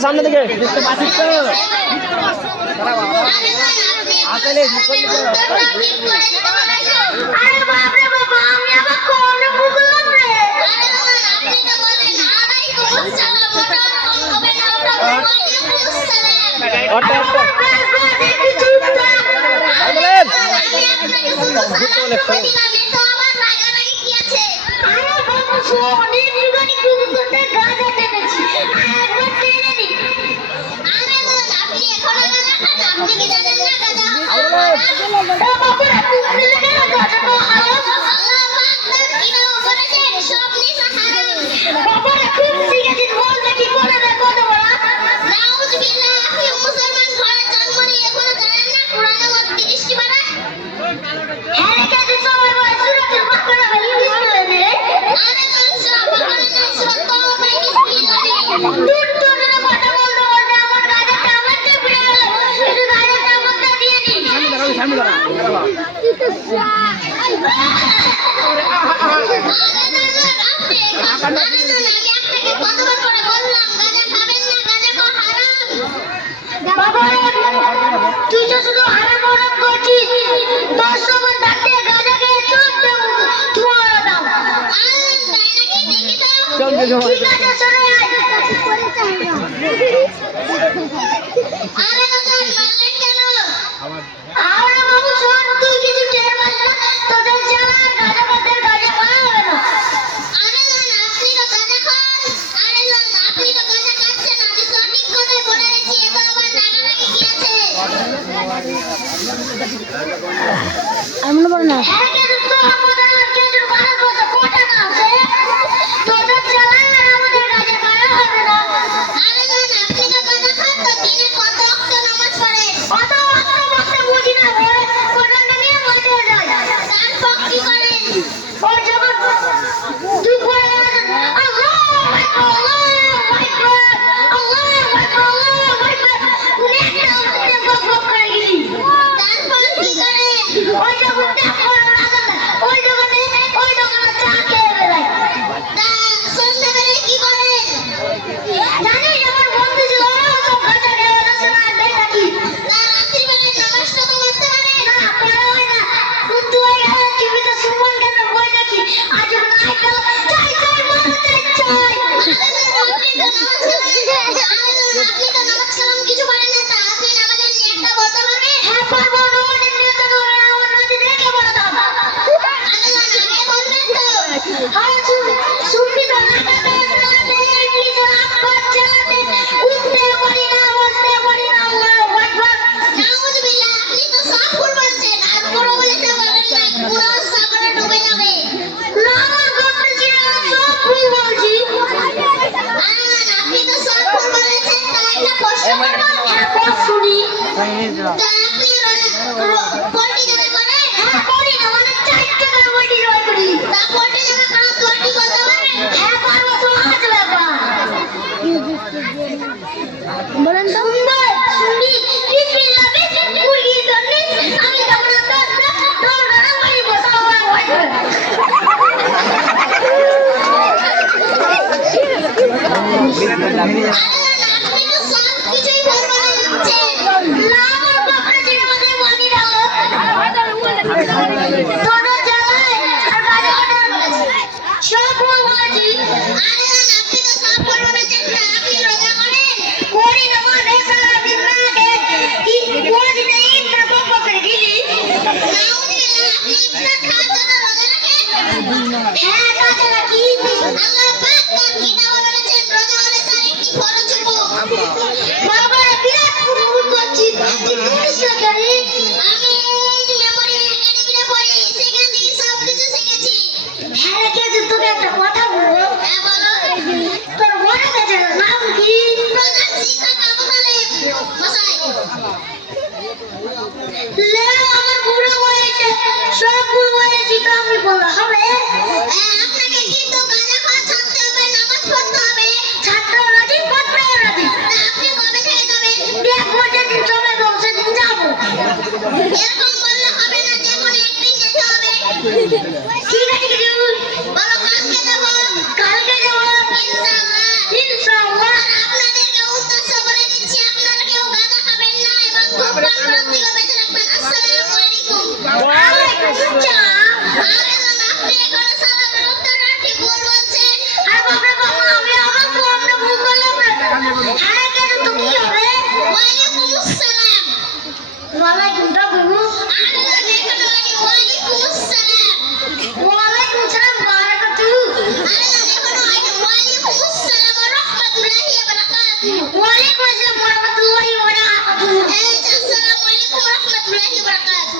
সামনে থেকে বাবা বিরাট ভুল করছি লে আমার বুড়ো হয়েছে, সব বুড়ো হয়েছি তো আমি বলা হবে। আপনাকে কিন্তু গাঁজা খাওয়া ছাড়তে হবে, নামাজ পড়তে হবে। ছাড়তেও রাজি, পড়তেও রাজি। আপনি কবে থেকে যাবেন? দেখবো যেদিন সময় পাবো সেদিন যাবো। এরকম বললে হবে না, যে কোনো একদিন যেতে হবে। ঠিক আছে কিছু বলো, কালকে যাবো। কালকে যাবো ইনশাআল্লাহ। ইনশাআল্লাহ। আপনাদেরকে উদ্দেশ্য বলে দিচ্ছি, আপনারা কেউ গাঁজা খাবেন না এবং ধূমপান করা থেকে বেঁচে রাখবেন। আসসালামু আলাইকুম। ওয়ালাইকুম আসসালাম। আরে বাবা, আপনি এখানে সালামের উত্তর না ঠিক ভুল বলছেন। আরে বাবা বাবা, আমি আবার তো আমরা ভুল বললাম না। হ্যাঁ কেন তো কি হবে? ওয়ালাইকুম আসসালাম। ওয়ালাইকুমটা বলবো। আরে না এখানে লাগে ওয়ালাইকুম আসসালাম। ওয়ালাইকুম আসসালাম বারাকাতু। আরে না এখানে লাগে ওয়ালাইকুম আসসালাম ওয়া রাহমাতুল্লাহি ওয়া বারাকাতুহু। ওয়ালাইকুম আসসালাম ওয়া রাহমাতুল্লাহি ওয়া বারাকাতুহু। এই যে আসসালামু আলাইকুম ওয়া রাহমাতুল্লাহি ওয়া বারাকাতুহু।